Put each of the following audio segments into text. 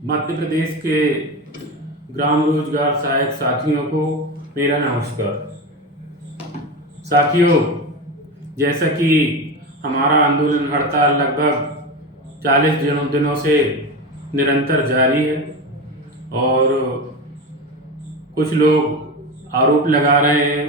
मध्य प्रदेश के ग्राम रोजगार सहायक साथियों को मेरा नमस्कार। साथियों, जैसा कि हमारा आंदोलन हड़ताल लगभग 40 दिनों से निरंतर जारी है और कुछ लोग आरोप लगा रहे हैं,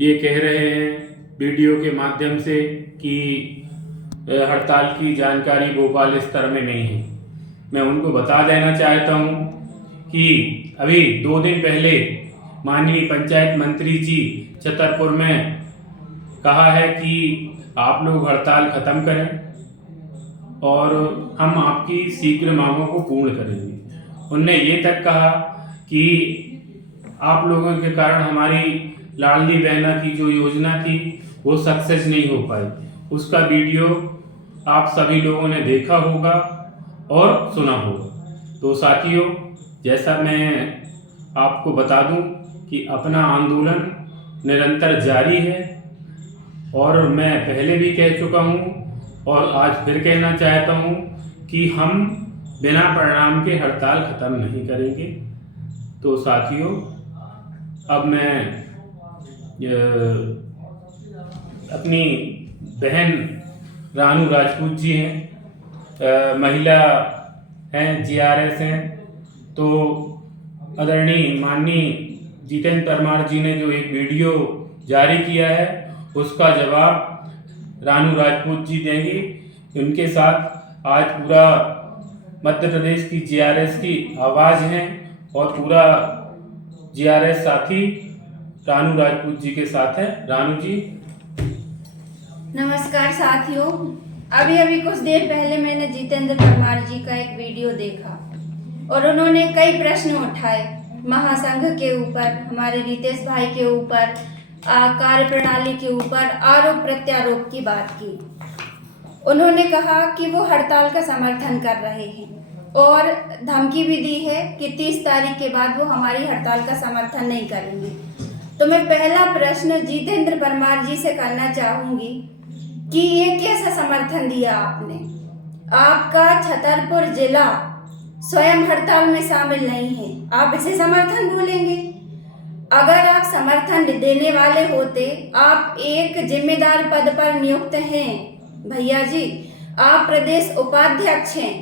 ये कह रहे हैं वीडियो के माध्यम से कि हड़ताल की जानकारी भोपाल स्तर में नहीं है। मैं उनको बता देना चाहता हूँ कि अभी 2 दिन पहले माननीय पंचायत मंत्री जी छतरपुर में कहा है कि आप लोग हड़ताल खत्म करें और हम आपकी शीघ्र मांगों को पूर्ण करेंगे। उनने ये तक कहा कि आप लोगों के कारण हमारी लाडली बहना की जो योजना थी वो सक्सेस नहीं हो पाई। उसका वीडियो आप सभी लोगों ने देखा होगा और सुना होगा। तो साथियों, जैसा मैं आपको बता दूं कि अपना आंदोलन निरंतर जारी है और मैं पहले भी कह चुका हूं और आज फिर कहना चाहता हूं कि हम बिना परिणाम के हड़ताल खत्म नहीं करेंगे। तो साथियों, अब मैं अपनी बहन रानू राजपूत जी हैं, महिला हैं, जीआरएस हैं, तो आदरणीय माननीय जितेंद्र परमार जी ने जो एक वीडियो जारी किया है उसका जवाब रानू राजपूत जी देंगी। उनके साथ आज पूरा मध्य प्रदेश की जीआरएस की आवाज़ है और पूरा जीआरएस साथी रानू राजपूत जी के साथ है। रानू जी। नमस्कार साथियों, अभी कुछ देर पहले मैंने जितेंद्र परमार जी का एक वीडियो देखा और उन्होंने कई प्रश्न उठाए महासंघ के ऊपर, हमारे रितेश भाई के ऊपर, कार्य प्रणाली के ऊपर, आरोप प्रत्यारोप की बात की। उन्होंने कहा कि वो हड़ताल का समर्थन कर रहे हैं और धमकी भी दी है कि 30 तारीख के बाद वो हमारी हड़ताल का समर्थन नहीं करेंगे। तो मैं पहला प्रश्न जितेंद्र परमार जी से करना चाहूंगी कि ये कैसा समर्थन दिया आपने। आपका छतरपुर जिला स्वयं हड़ताल में शामिल नहीं है, आप इसे समर्थन बोलेंगे? अगर आप समर्थन देने वाले होते, आप एक जिम्मेदार पद पर नियुक्त हैं भैया जी, आप प्रदेश उपाध्यक्ष हैं,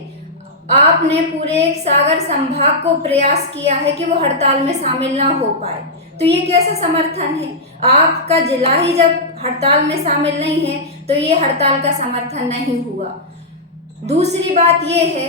आपने पूरे एक सागर संभाग को प्रयास किया है कि वो हड़ताल में शामिल ना हो पाए, तो ये कैसा समर्थन है? आपका जिला ही जब हड़ताल में शामिल नहीं है तो ये हड़ताल का समर्थन नहीं हुआ। दूसरी बात ये है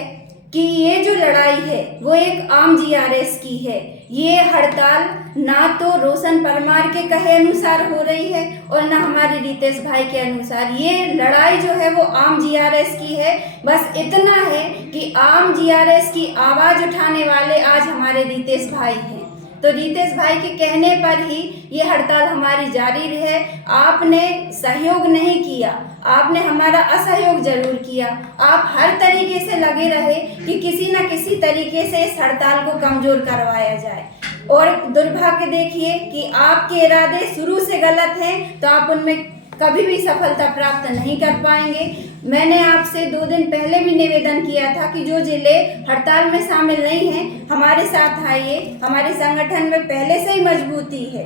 कि ये जो लड़ाई है वो एक आम जीआरएस की है। ये हड़ताल ना तो रोशन परमार के कहे अनुसार हो रही है और ना हमारे रितेश भाई के अनुसार। ये लड़ाई जो है वो आम जीआरएस की है। बस इतना है कि आम जीआरएस की आवाज उठाने वाले आज हमारे रितेश भाई हैं, तो रितेश भाई के कहने पर ही ये हड़ताल हमारी जारी रहे। आपने सहयोग नहीं किया, आपने हमारा असहयोग जरूर किया। आप हर तरीके से लगे रहे कि किसी न किसी तरीके से इस हड़ताल को कमजोर करवाया जाए और दुर्भाग्य देखिए कि आपके इरादे शुरू से गलत हैं, तो आप उनमें कभी भी सफलता प्राप्त नहीं कर पाएंगे। मैंने आपसे 2 दिन पहले भी निवेदन किया था कि जो जिले हड़ताल में शामिल नहीं हैं हमारे साथ आइए, हमारे संगठन में पहले से ही मजबूती है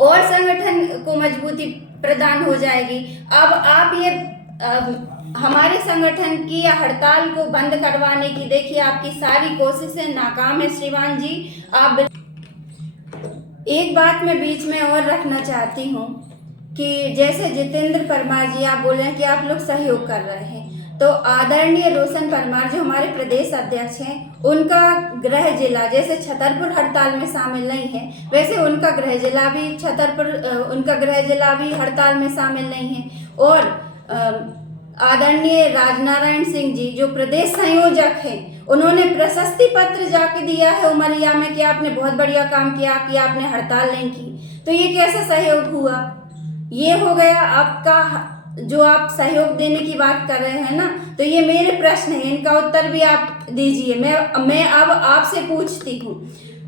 और संगठन को मजबूती प्रदान हो जाएगी। अब आप ये हमारे संगठन की हड़ताल को बंद करवाने की, देखिए आपकी सारी कोशिशें नाकाम है श्रीमान जी। आप एक बात मैं बीच में और रखना चाहती हूँ कि जैसे जितेंद्र परमार जी आप बोल रहे हैं कि आप लोग सहयोग कर रहे हैं, तो आदरणीय रोशन परमार जो हमारे प्रदेश अध्यक्ष हैं, उनका गृह जिला जैसे छतरपुर हड़ताल में शामिल नहीं है, वैसे उनका गृह जिला भी हड़ताल में शामिल नहीं है। और आदरणीय राजनारायण सिंह जी जो प्रदेश संयोजक हैं, उन्होंने प्रशस्ति पत्र जाके दिया है उमरिया में कि आपने बहुत बढ़िया काम किया कि आपने हड़ताल नहीं की। तो ये कैसा सहयोग हुआ? ये हो गया आपका, जो आप सहयोग देने की बात कर रहे हैं ना, तो ये मेरे प्रश्न है, इनका उत्तर भी आप दीजिए। मैं अब आपसे पूछती हूँ।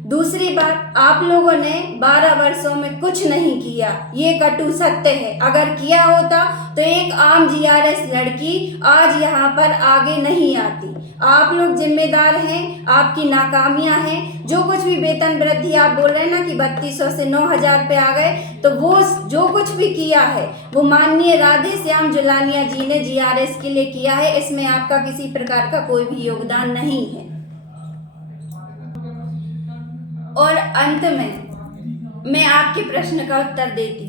दूसरी बात, आप लोगों ने 12 वर्षों में कुछ नहीं किया, ये कटु सत्य है। अगर किया होता तो एक आम जीआरएस लड़की आज यहाँ पर आगे नहीं आती। आप लोग जिम्मेदार हैं, आपकी नाकामियां हैं। जो कुछ भी वेतन वृद्धि आप बोल रहे हैं ना कि 3200 से 9000 पे आ गए, तो वो जो कुछ भी किया है वो माननीय राधे श्याम जुलानिया जी ने GRS के लिए किया है। इसमें आपका किसी प्रकार का कोई भी योगदान नहीं है। और अंत में मैं आपके प्रश्न का उत्तर देती हूँ।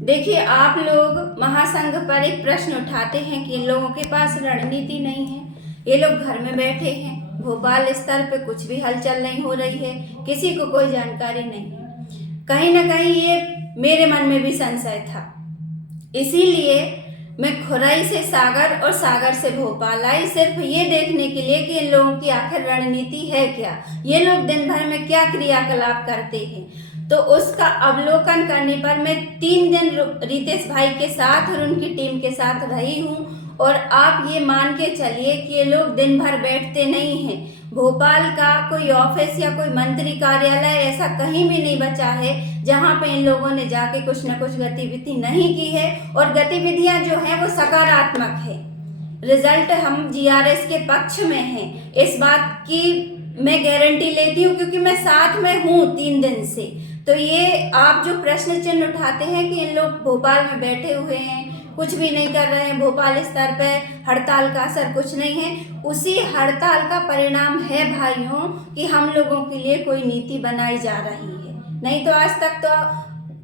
देखिए, आप लोग महासंघ पर एक प्रश्न उठाते हैं कि इन लोगों के पास रणनीति नहीं है, ये लोग घर में बैठे हैं, भोपाल स्तर पे कुछ भी हलचल नहीं हो रही है, किसी को कोई जानकारी नहीं है। कहीं ना कहीं ये मेरे मन में भी संशय था, इसीलिए मैं खुरई से सागर और सागर से भोपाल आई, सिर्फ ये देखने के लिए कि इन लोगों की आखिर रणनीति है क्या, ये लोग दिन भर में क्या क्रियाकलाप करते हैं। तो उसका अवलोकन करने पर मैं 3 दिन रितेश भाई के साथ और उनकी टीम के साथ रही हूँ। और आप ये मान के चलिए कि ये लोग दिन भर बैठते नहीं हैं। भोपाल का कोई ऑफिस या कोई मंत्री कार्यालय ऐसा कहीं भी नहीं बचा है जहाँ पे इन लोगों ने जाके कुछ न कुछ गतिविधि नहीं की है। और गतिविधियाँ जो हैं वो सकारात्मक है। रिजल्ट हम GRS के पक्ष में हैं, इस बात की मैं गारंटी लेती हूँ, क्योंकि मैं साथ में हूँ 3 दिन से। तो ये आप जो प्रश्न चिन्ह उठाते हैं कि इन लोग भोपाल में बैठे हुए हैं, कुछ भी नहीं कर रहे हैं, भोपाल स्तर पे हड़ताल का असर कुछ नहीं है, उसी हड़ताल का परिणाम है भाइयों कि हम लोगों के लिए कोई नीति बनाई जा रही है। नहीं तो आज तक तो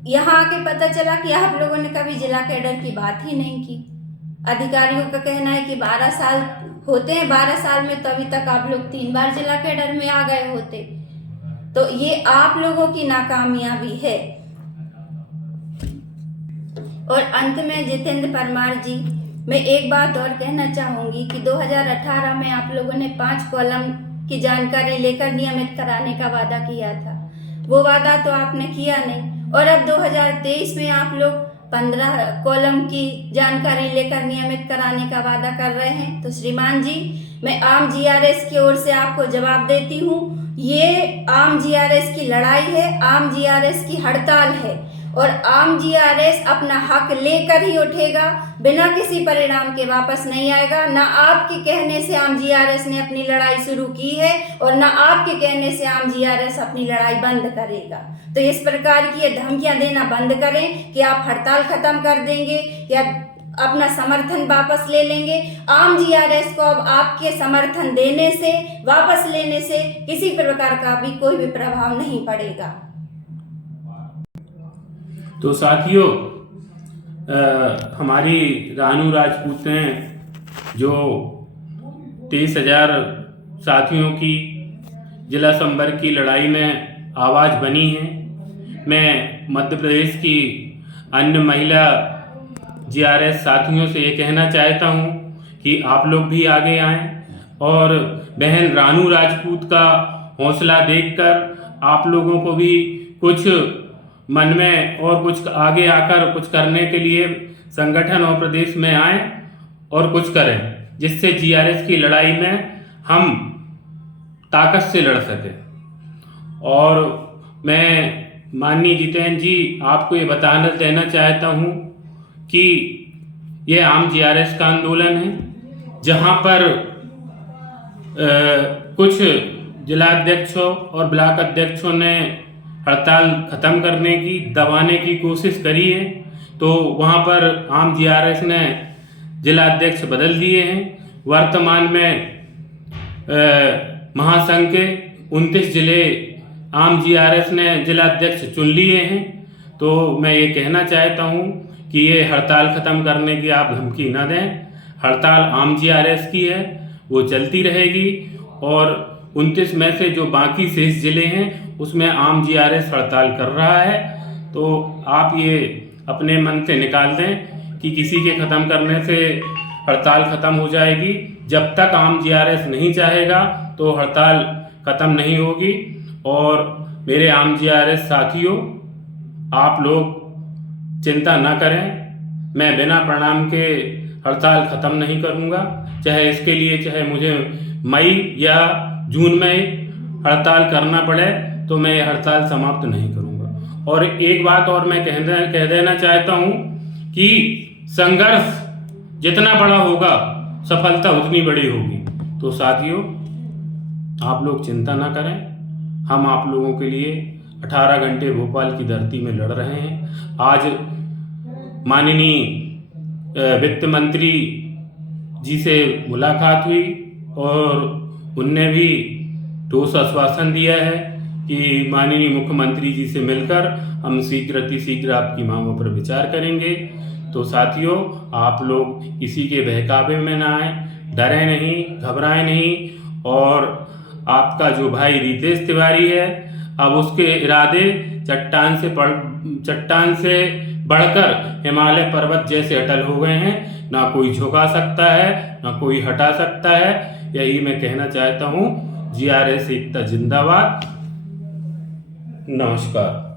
यहाँ आके पता चला कि आप लोगों ने कभी जिला कैडर की बात ही नहीं की। अधिकारियों का कहना है कि 12 साल होते हैं, 12 साल में तो अभी तक आप लोग 3 बार जिला कैडर में आ गए होते। तो ये आप लोगों की नाकामयाबी है। और अंत में जितेंद्र परमार जी, मैं एक बात और कहना चाहूँगी कि 2018 में आप लोगों ने 5 कॉलम की जानकारी लेकर नियमित कराने का वादा किया था, वो वादा तो आपने किया नहीं। और अब 2023 में आप लोग 15 कॉलम की जानकारी लेकर नियमित कराने का वादा कर रहे हैं। तो श्रीमान जी, मैं आम GRS की ओर से आपको जवाब देती हूँ, ये आम GRS की लड़ाई है, आम GRS की हड़ताल है। और आम GRS अपना हक लेकर ही उठेगा, बिना किसी परिणाम के वापस नहीं आएगा। ना आपके कहने से आम GRS ने अपनी लड़ाई शुरू की है और ना आपके कहने से आम GRS अपनी लड़ाई बंद करेगा। तो इस प्रकार की ये धमकियां देना बंद करें कि आप हड़ताल खत्म कर देंगे या अपना समर्थन वापस ले लेंगे। आम GRS को अब आपके समर्थन देने से, वापस लेने से किसी प्रकार का भी कोई भी प्रभाव नहीं पड़ेगा। तो साथियों, हमारी रानू राजपूत ने जो 23,000 साथियों की जिला संपर्क की लड़ाई में आवाज़ बनी है, मैं मध्य प्रदेश की अन्य महिला GRS साथियों से ये कहना चाहता हूँ कि आप लोग भी आगे आएं और बहन रानू राजपूत का हौसला देखकर आप लोगों को भी कुछ मन में और कुछ आगे आकर कुछ करने के लिए संगठन और प्रदेश में आए और कुछ करें, जिससे GRS की लड़ाई में हम ताकत से लड़ सकें। और मैं माननीय जितेंद्र जी आपको ये बताना देना चाहता हूँ कि यह आम GRS का आंदोलन है, जहाँ पर कुछ जिलाध्यक्षों और ब्लॉक अध्यक्षों ने हड़ताल खत्म करने की, दबाने की कोशिश करी है। तो वहाँ पर आम GRS ने जिलाध्यक्ष बदल दिए हैं। वर्तमान में महासंघ के 29 जिले आम GRS ने जिलाध्यक्ष चुन लिए हैं। तो मैं ये कहना चाहता हूँ कि ये हड़ताल ख़त्म करने की आप धमकी न दें। हड़ताल आम GRS की है, वो चलती रहेगी। और 29 में से जो बाकी शेष जिले हैं उसमें आम GRS हड़ताल कर रहा है। तो आप ये अपने मन से निकाल दें कि किसी के ख़त्म करने से हड़ताल ख़त्म हो जाएगी। जब तक आम GRS नहीं चाहेगा तो हड़ताल ख़त्म नहीं होगी। और मेरे आम GRS साथियों, आप लोग चिंता ना करें, मैं बिना प्रणाम के हड़ताल ख़त्म नहीं करूँगा। चाहे इसके लिए चाहे मुझे मई या जून में हड़ताल करना पड़े तो मैं ये हड़ताल समाप्त नहीं करूँगा। और एक बात और मैं कह देना चाहता हूँ कि संघर्ष जितना बड़ा होगा सफलता उतनी बड़ी होगी। तो साथियों, आप लोग चिंता ना करें, हम आप लोगों के लिए 18 घंटे भोपाल की धरती में लड़ रहे हैं। आज माननीय वित्त मंत्री जी से मुलाकात हुई और उनने भी ठोस आश्वासन दिया है कि माननीय मुख्यमंत्री जी से मिलकर हम शीघ्र आपकी मांगों पर विचार करेंगे। तो साथियों, आप लोग किसी के बहकावे में ना आए, डरे नहीं, घबराएं नहीं। और आपका जो भाई रितेश तिवारी है, अब उसके इरादे चट्टान से बढ़कर हिमालय पर्वत जैसे अटल हो गए हैं। ना कोई झुका सकता है, ना कोई हटा सकता है। यही मैं कहना चाहता हूँ। GRS एकता जिंदाबाद। नमस्कार।